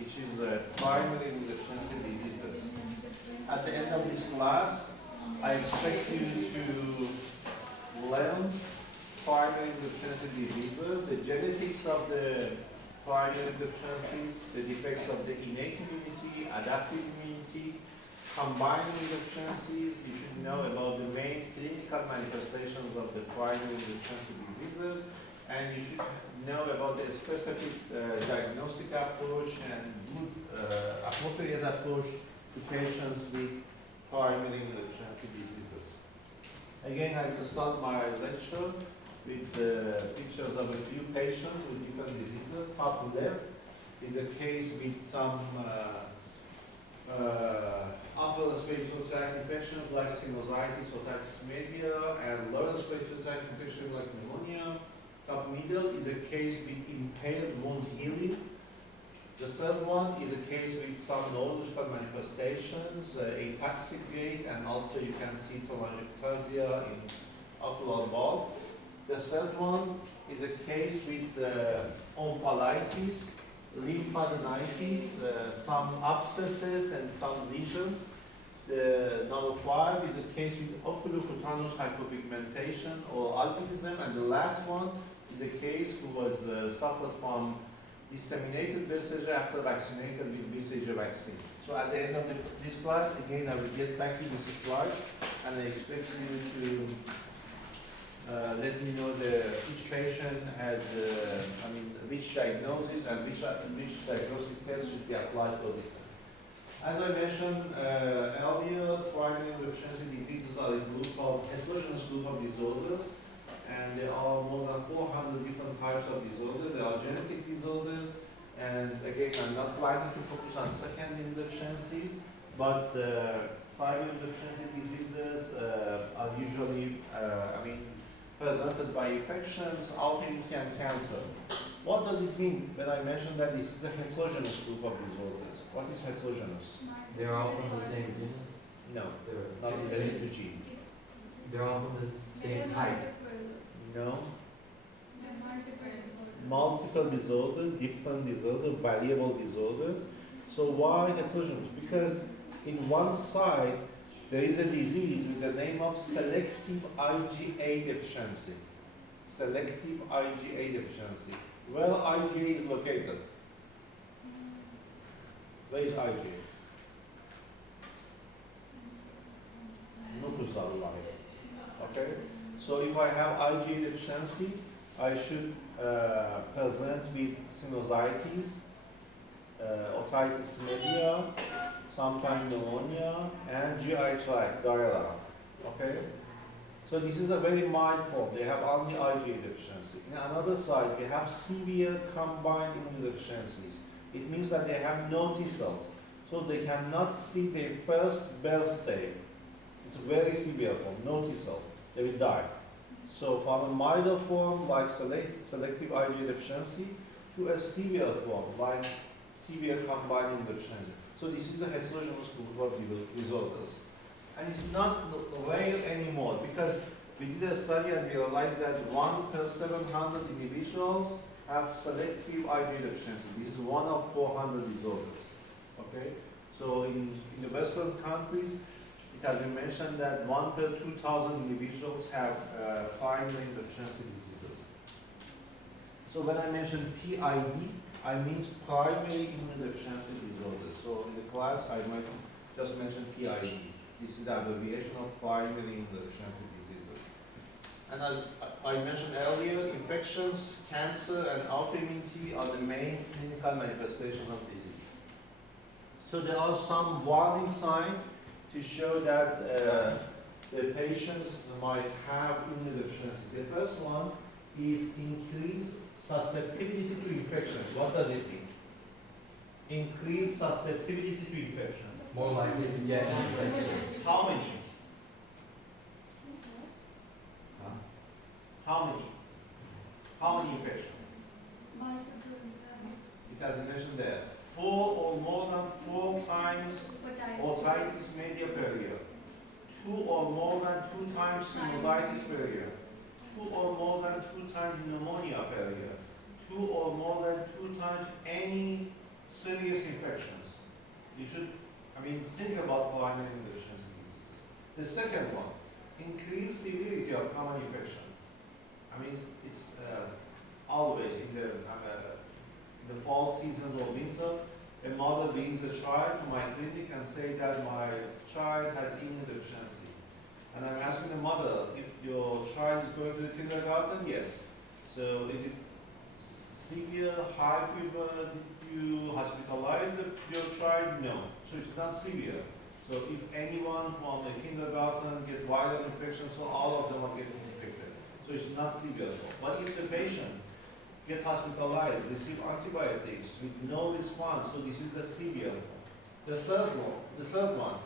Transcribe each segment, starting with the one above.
which is primary immunodeficiency diseases. At the end of this class, I expect you to learn primary immunodeficiency diseases, the genetics of the primary deficiencies, the defects of the innate immunity, adaptive immunity, combined immunodeficiencies. You should know about the main clinical manifestations of the primary immunodeficiency diseases, and you should know about the specific diagnostic approach and good appropriate approach to patients with primary immunodeficiency diseases. Again, I will start my lecture with pictures of a few patients with different diseases. Top left is a case with some upper respiratory tract infections like sinusitis, otitis media, and lower respiratory tract infection like pneumonia. Top middle is a case with impaired wound healing. The third one is a case with some neurological manifestations, ataxic gait, and also you can see telangiectasia in ocular bulb. The third one is a case with omphalitis, lymphadenitis, some abscesses and some lesions. The number 5 is a case with oculocutaneous hypopigmentation or albinism, and the last one is a case who was suffered from disseminated BCG after vaccinated with BCG vaccine. So at the end of this class, again, I will get back to this slide, and I expect you to let me know each patient has, which diagnosis and which diagnostic test should be applied for this. As I mentioned earlier, primary immunodeficiency diseases are a heterogeneous group of disorders, and there are more than 400 different types of disorders. There are genetic disorders, and again, I'm not planning to focus on secondary immunodeficiencies, but primary immunodeficiency diseases are usually, presented by infections, autoimmunity, and cancer. What does it mean when I mention that this is a heterogeneous group of disorders? What is heterogeneous? They're all from the same genus? No, They're not related to gene. They're all from the same type? No. Multiple disorders, different disorders, variable disorders. So why heterogeneous? Because in one side, there is a disease with the name of selective IgA deficiency. Selective IgA deficiency. Where IgA is located? Where is IgA? Okay? So if I have IgA deficiency, I should present with sinusitis, otitis media, sometimes pneumonia, and GI tract diarrhea. Okay? So this is a very mild form. They have only IgA deficiency. In another side, we have severe combined immunodeficiencies. It means that they have no T cells, so they cannot see their first birthday. It's a very severe form, no T cells. They will die. So from a milder form like selective IgA deficiency to a severe form like severe combined immunodeficiency. So this is a heterogeneous group of disorders. And it's not rare anymore because we did a study and we realized that 1 per 700 individuals have selective IgA deficiency. This is one of 400 disorders. Okay? So in the Western countries, it has been mentioned that 1 per 2,000 individuals have primary immunodeficiency diseases. So when I mention PID, I mean primary immunodeficiency disorders. So in the class, I might just mention PID. This is the abbreviation of primary immunodeficiency diseases. And as I mentioned earlier, infections, cancer, and autoimmunity are the main clinical manifestation of disease. So there are some warning signs to show that the patients might have immunodeficiency. The first one is increased susceptibility to infections. What does it mean? Increased susceptibility to infection. More likely to get an infection. How many? Huh? How many? How many infections? Multiple. It has been mentioned there. 4 or more than 4 times otitis media per year. 2 or more than 2 times sinusitis per year. 2 or more than 2 times pneumonia per year. 2 or more than 2 times any serious infections. You should, think about primary immunodeficiency diseases. The second one, increased severity of common infections. It's always in the fall season or winter, a mother brings a child to my clinic and say that my child has immunodeficiency. And I'm asking the mother, if your child is going to the kindergarten, yes. So is it severe, high fever? Did you hospitalize your child? No. So it's not severe. So if anyone from the kindergarten get viral infection, so all of them are getting infected. So it's not severe. But if the patient get hospitalized, receive antibiotics with no response, so this is the severe form. The third one,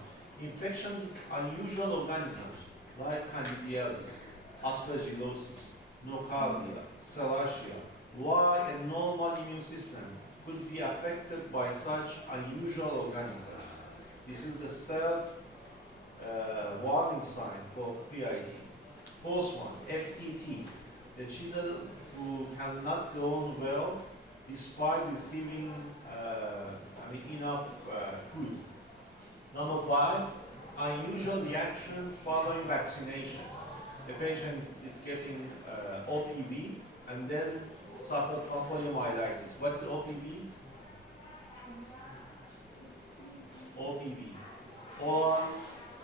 infection unusual organisms like candidiasis, aspergillosis, nocardia, serratia. Why a normal immune system could be affected by such unusual organisms? This is the third warning sign for PID. Fourth one, FTT. The children who cannot grow well despite receiving enough food. Number 5, unusual reaction following vaccination. The patient is getting OPV and then suffered from poliomyelitis. What's the OPV? OPV, or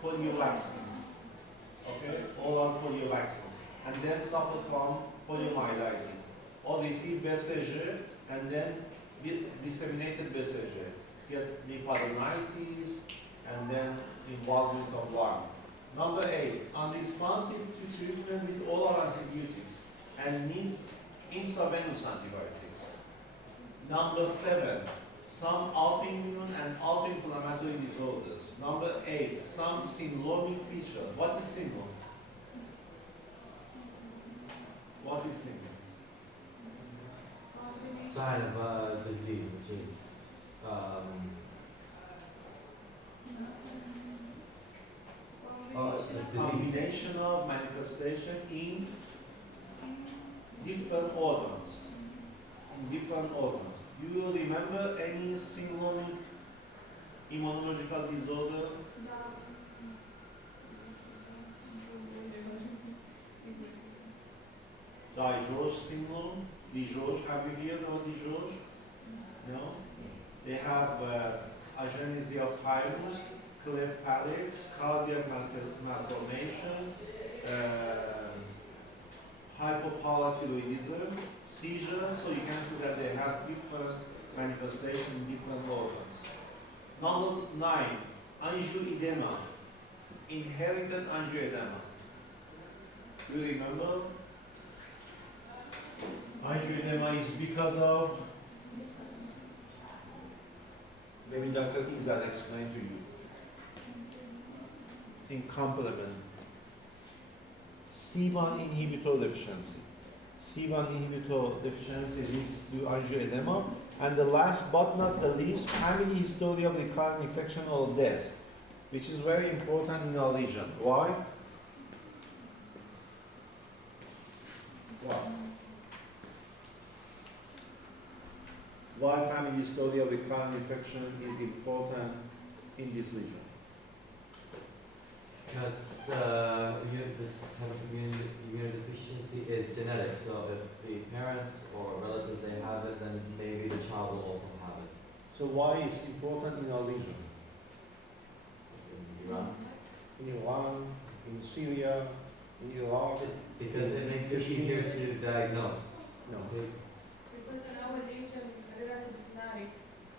polio vaccine. Okay, or polio vaccine, and then suffered from poliomyelitis, or receive BCG and then disseminated BCG, get lymphadenitis, and then involvement of lung. Number 8, unresponsive to treatment with oral antibiotics and needs intravenous antibiotics. Number 7, some autoimmune and autoinflammatory disorders. Number 8, some syndromic feature. What is syndrome? What is syndrome? Sign of a disease, which is disease. Combination of manifestation in different organs. In different organs. Do you remember any syndromic immunological disorder? Digeorge syndrome. Digeorge, have you heard of Digeorge? No? They have agenesia of thymus, cleft palate, cardiac malformation, hypoparathyroidism, seizure. So you can see that they have different manifestations in different organs. Number 9, angioedema, inherited angioedema. Do you remember? Angioedema is because of, maybe Dr. Izzat explained to you. In complement, C1 inhibitor deficiency. C1 inhibitor deficiency leads to angioedema. And the last but not the least, family history of recurrent infection or death, which is very important in our region. Why? Why? Why family history of recurrent infection is important in this region? Because this kind of immunodeficiency is genetic, so if the parents or relatives they have it, then maybe the child will also have it. So why is it important in our region? In Iran? In Iran, in Syria, in Iraq? Because it makes it easier to diagnose. No. Because in our region, relatives marry.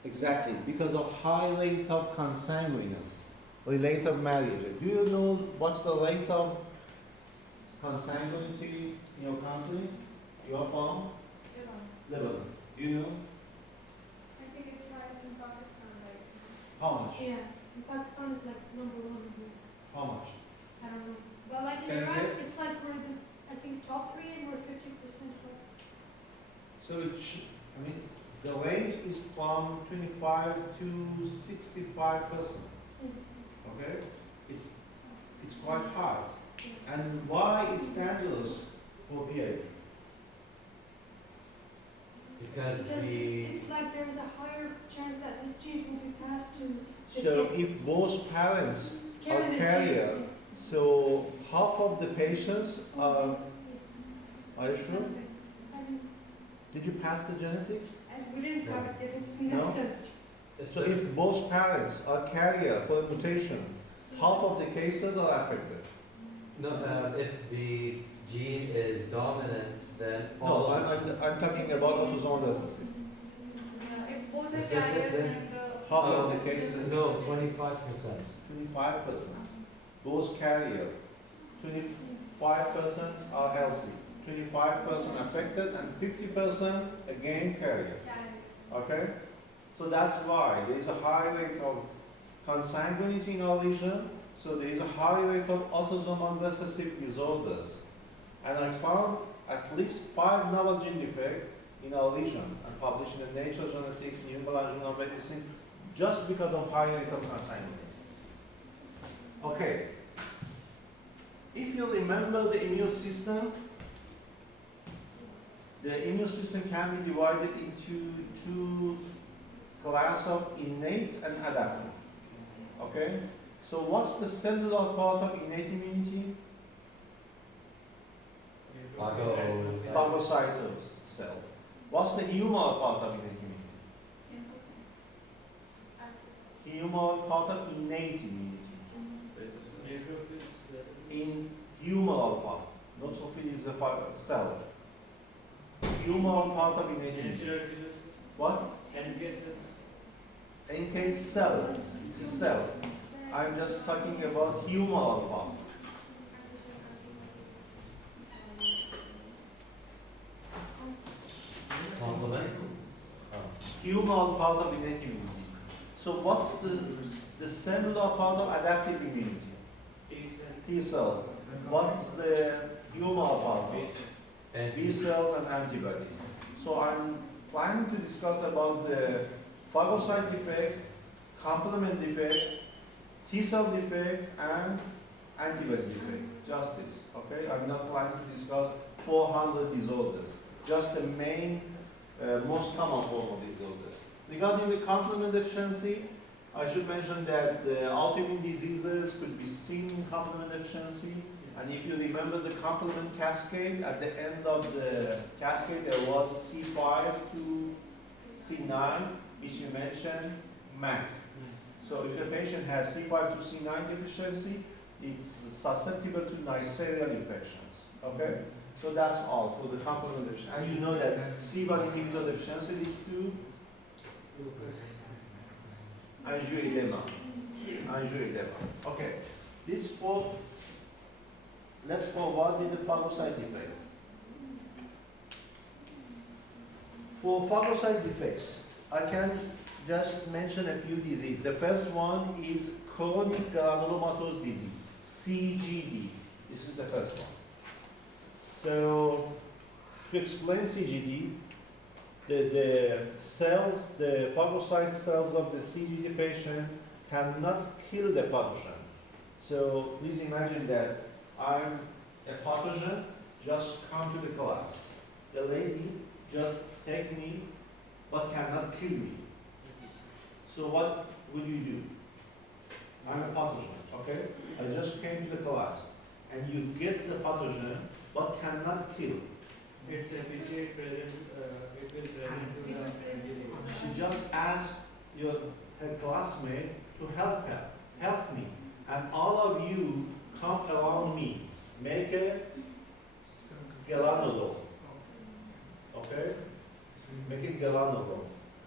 Exactly, because of high rate of consanguineous, rate of marriage. Do you know what's the rate of consanguinity in your country? You are from? Lebanon. Do you know? I think it's highest in Pakistan, right? How much? Yeah, in Pakistan is like number 1. How much? I don't know. But like Can in you Iraq, guess? it's like we're the, I think, top 3 and we're 50% plus. So the range is from 25 to 65%. Okay? It's quite high. And why it's dangerous for PID? Because Because the, it's like there is a higher chance that this gene will be passed to the So kid. if both parents Carry are this carrier, gene. so half of the patients are you sure? And Did you pass the genetics? we didn't have it yet, it's No? next sense. So if both parents are carrier for a mutation, half of the cases are affected. no, if the gene is dominant, then No, all of the I'm talking about autosomal recessive. Yeah, if both are It's just that carriers, then- then the. Half Oh, of the cases, No, 25%. 25%. Both carrier, 25% are healthy, 25% affected, and 50% again carrier. Okay? So that's why there is a high rate of consanguinity in our lesion, so there is a high rate of autosomal recessive disorders. And I found at least 5 novel gene defects in our lesion and published in the Nature Genetics, New England Journal of Medicine, just because of high rate of consanguinity. Okay. If you remember the immune system can be divided into 2 classes of innate and adaptive. Okay? So what's the cellular part of innate immunity? Phagocytous cell. What's the humoral part of innate immunity? Humoral part of innate immunity. In humoral part. Neutrophil is a cell. Humoral part of innate immunity. What? NK cell. It's a cell. I'm just talking about humoral part. Complement? Oh. Humoral part of innate immunity. So what's the cellular part of adaptive immunity? T cells. What's the humoral part? And B cells and antibodies. So I'm planning to discuss about the phagocyte defect, complement defect, T cell defect, and antibody defect. Just this, okay? I'm not planning to discuss 400 disorders. Just the main, most common form of disorders. Regarding the complement deficiency, I should mention that the autoimmune diseases could be seen in complement deficiency. And if you remember the complement cascade, at the end of the cascade there was C5 to C9, which you mentioned, MAC. So if a patient has C5 to C9 deficiency, it's susceptible to Neisseria infections. Okay? So that's all for the complement deficiency. And you know that C1 inhibitor deficiency leads to angioedema. Angioedema. Okay. This for, let's forward with the phagocyte defects. For phagocyte defects, I can just mention a few diseases. The first one is chronic granulomatous disease, CGD. This is the first one. So, to explain CGD, the cells, the phagocyte cells of the CGD patient cannot kill the pathogen. So, please imagine that I'm a pathogen, just come to the class. The lady just take me, but cannot kill me. So what would you do? I'm a pathogen, okay? I just came to the class, and you get the pathogen, but cannot kill. It's appreciate present, it will present to the She just asked her classmate to help her, help me. And all of you come around me, make a granulome, okay? Make a granulome.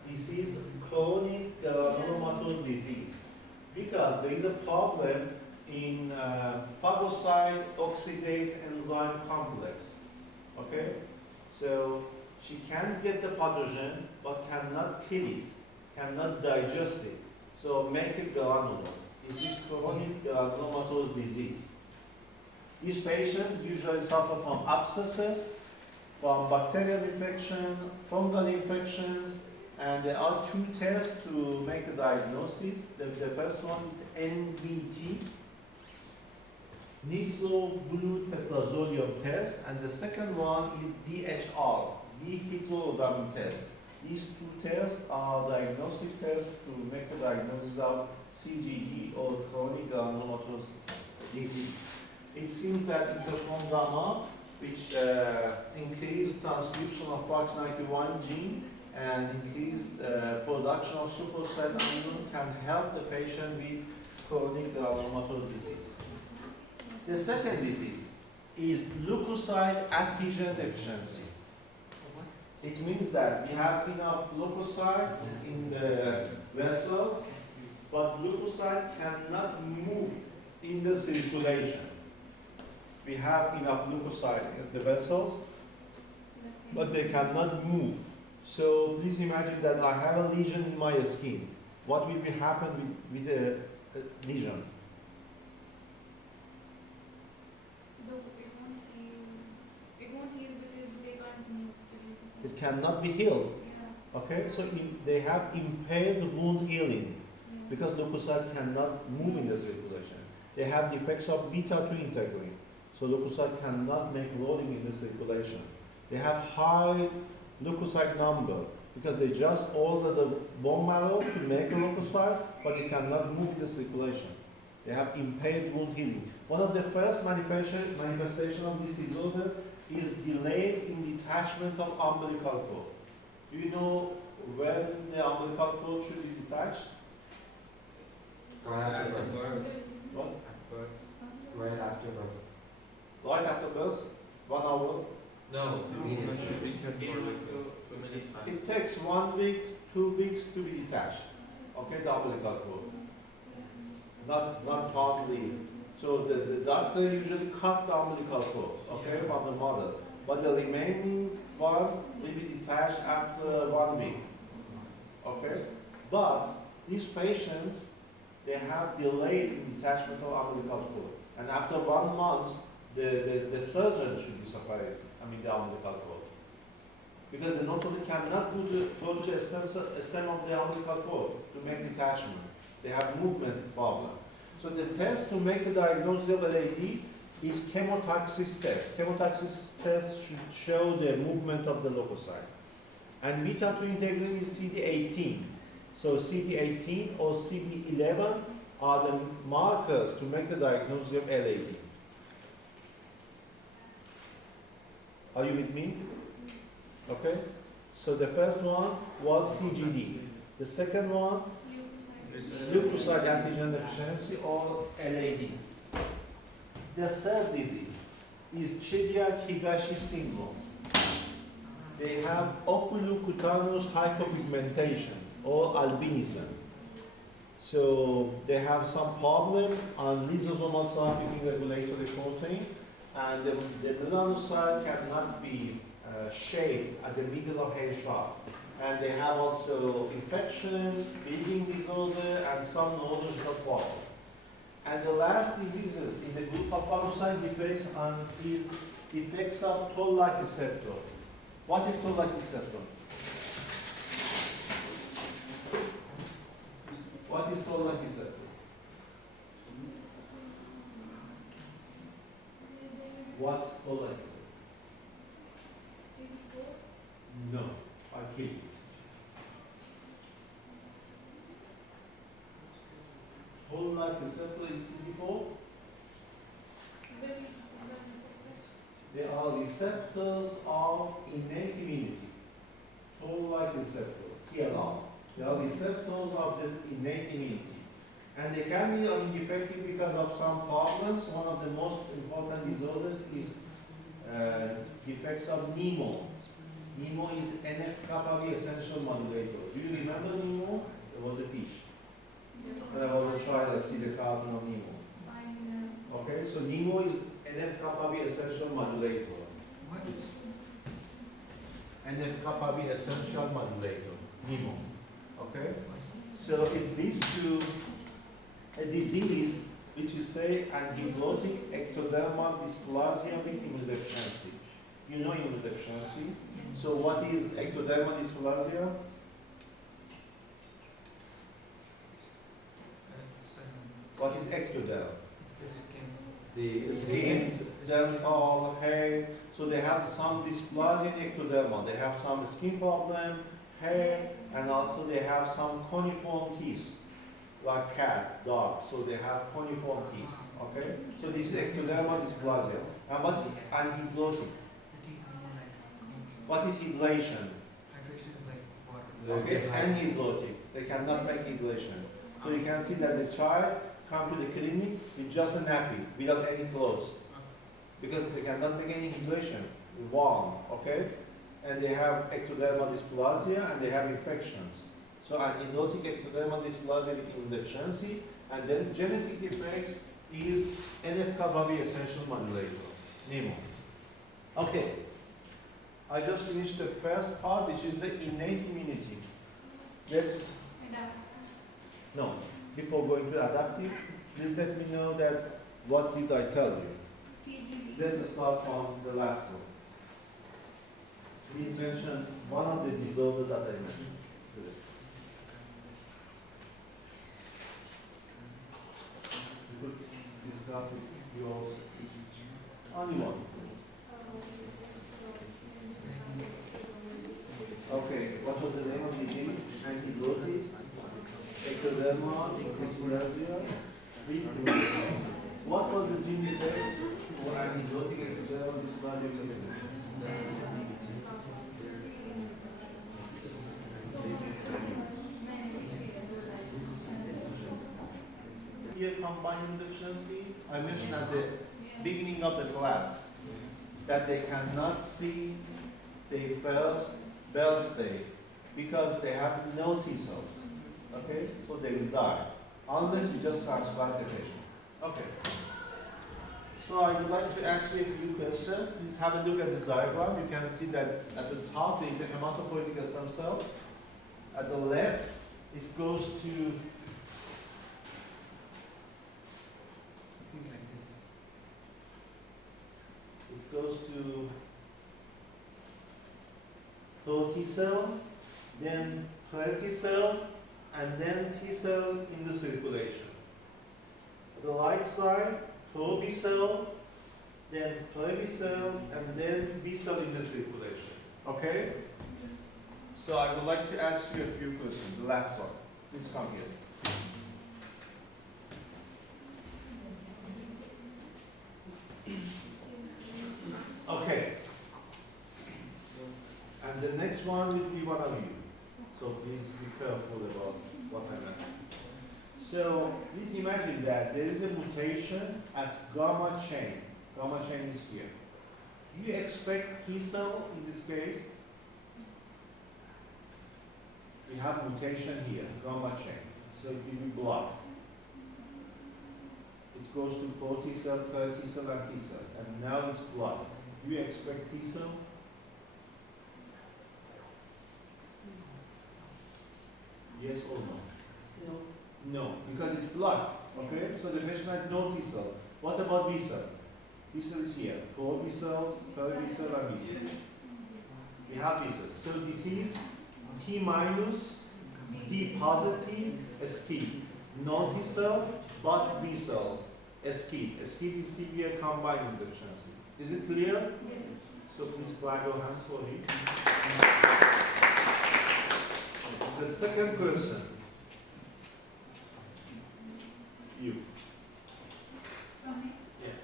This is chronic granulomatous disease because there is a problem in phagocyte oxidase enzyme complex. Okay? So she can get the pathogen but cannot kill it, cannot digest it. So make a granulome. This is chronic granulomatous disease. These patients usually suffer from abscesses, from bacterial infection, fungal infections, and there are 2 tests to make the diagnosis. The first one is NBT, nitroglycerin tetrazolium test, and the second one is DHR, dihydrogamine test. These two tests are diagnostic tests to make the diagnosis of CGD or chronic granulomatous disease. It seems that interferon gamma, which increased transcription of FOX91 gene and increased production of supercell immune, can help the patient with chronic granulomatous disease. The second disease is leukocyte adhesion deficiency. It means that we have enough leukocyte in the vessels, but leukocyte cannot move in the circulation. We have enough leukocyte in the vessels, but they cannot move. So please imagine that I have a lesion in my skin. What will be happen with the lesion? It won't heal because they can't move the It cannot be healed. Yeah. Okay, so they have impaired wound healing Yeah. because leukocyte cannot move in the circulation. They have defects of beta-2 integrin, so leukocyte cannot make loading in the circulation. They have high leukocyte number because they just order the bone marrow to make the leukocyte, but it cannot move in the circulation. They have impaired wound healing. One of the first manifestation of this disorder is delayed in detachment of umbilical cord. Do you know when the umbilical cord should be detached? Right after birth. What? Right after birth. Right after birth? 1 hour? No, immediately. should be kept for like 2 minutes time. It takes 1 week, 2 weeks to be detached. Okay, the umbilical cord. Not totally. So the doctor usually cut the umbilical cord, okay, from the mother. But the remaining one will be detached after 1 week. Okay? But these patients, they have delayed in detachment of umbilical cord. And after 1 month, the surgeon should be separated, the umbilical cord. Because the notary cannot go to the stem of the umbilical cord to make detachment. They have movement problem. So the test to make the diagnosis of LAD is chemotaxis test. Chemotaxis test should show the movement of the leukocyte. And beta-2 integrin is CD18. So CD18 or CD11 are the markers to make the diagnosis of LAD. Are you with me? Okay? So the first one was CGD. The second one, leukocyte antigen deficiency or LAD. The third disease is Chidiac-Higashi syndrome. They have oculocutaneous hypopigmentation or albinism. So they have some problem on lysosomal trafficking regulatory protein, and the melanocyte cannot be shaped at the middle of hair shaft. And they have also infection, bleeding disorder, and some neurological problem. And the last diseases in the group of phagocyte defects is defects of toll-like receptor. What is toll-like receptor? What is toll-like receptor? What's toll-like receptor? CD4. No, I killed it. Toll-like receptor is CD4. But it is not receptors. They are receptors of innate immunity. Toll-like receptor, TLR. They are receptors of the innate immunity. And they can be defective because of some problems. One of the most important disorders is defects of NEMO. NEMO is NF-kappa B essential modulator. Do you remember NEMO? There was a fish. When I was a child, I see the cartoon of NEMO. Okay, so NEMO is NF-kappa B essential modulator. It's NF-kappa B essential modulator, NEMO. Okay? So it leads to a disease which is, say, anhidrotic ectodermal dysplasia with immunodeficiency. You know immunodeficiency. So what is ectodermal dysplasia? What is ectoderm? It's the skin. The skin, dental, hair. So they have some dysplasia in ectoderma. They have some skin problem, hair, and also they have some coniform teeth, like cat, dog. So they have coniform teeth. Okay. So this is ectoderma dysplasia. And what's anhydrotic? What is hydration? Hydration is like water. Okay, anhydrotic. They cannot make hydration. So you can see that the child come to the clinic with just a nappy, without any clothes, because they cannot make any hydration, warm, okay? And they have ectodermal dysplasia and they have infections. So an hydrotic ectodermal dysplasia with indeficiency, and then genetic defects is NF-kappa B essential modulator, NEMO. Okay, I just finished the first part, which is the innate immunity. Let's No, before going to adaptive, please let me know that what did I tell you? CGV. Let's start from the last one. Please mention one of the disorders that I mentioned. You could discuss it your only one. Okay, what was the name of the disease? Antibiotics? Ectoderma, dysplasia, what was the gene defect for antibiotic ectodermal dysplasia? Here combined deficiency, I mentioned at the beginning of the class that they cannot see their first birthday because they have no T cells. Okay, so they will die unless we just transplant the patient. Okay. So I would like to ask you a few questions. Please have a look at this diagram. You can see that at the top there is a hematopoietic stem cell. At the left, it goes to Things like this. it goes to pro T cell, then T cell, and then T cell in the circulation. The right side, pro B cell, then B cell, and then B cell in the circulation. Okay? So I would like to ask you a few questions. The last one. Please come here. Okay. And the next one will be one of you. So please be careful about what I'm asking. So please imagine that there is a mutation at gamma chain. Gamma chain is here. Do you expect T cell in this case? We have mutation here, gamma chain. So it will be blocked. It goes to pro T cell, T cell, and T cell. And now it's blocked. Do you expect T cell? Yes or no? No, because it's blocked. Okay, so the patient had no T cell. What about B cell? B cell is here. Pro B cells, B cell, and B cells. We have B cells. So this is T minus, D positive, ST. No T cell, but B cells, ST. ST is severe combined deficiency. Is it clear? So please clap your hands for it. The second question. You. From me? Yeah.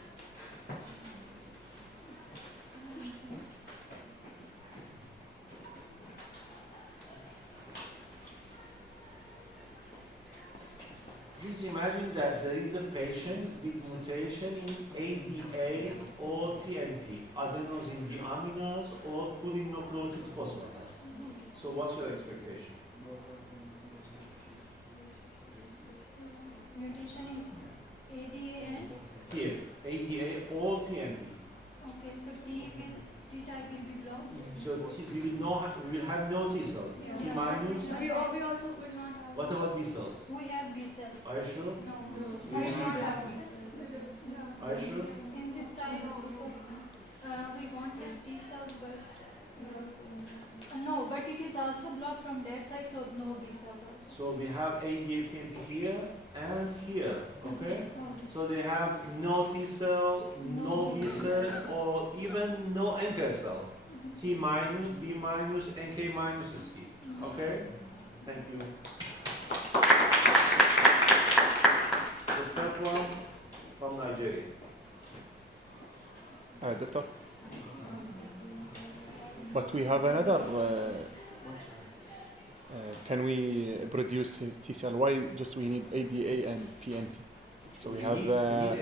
Please imagine that there is a patient with mutation in ADA or PNP, adenosine deaminase or polynucleotide phosphatase. So what's your expectation? Mutation in ADA and? Here, ADA or PNP. Okay, so T type will be blocked. So we will have no T cells. T minus. We also will not have. What about B cells? We have B cells. Are you sure? No, we do not have B cells. Are you sure? In this type also, we want T cells, but no, but it is also blocked from that side, so no B cells also. So So we have ADAPMP here and here, okay? So they have no T cell, no B cell, or even no NK cell. T minus, B minus, NK minus is key, okay? Thank you. The second one from Nigeria. Doctor. But we have another. Can we produce TCL? Why just we need ADA and PNP? So we have. need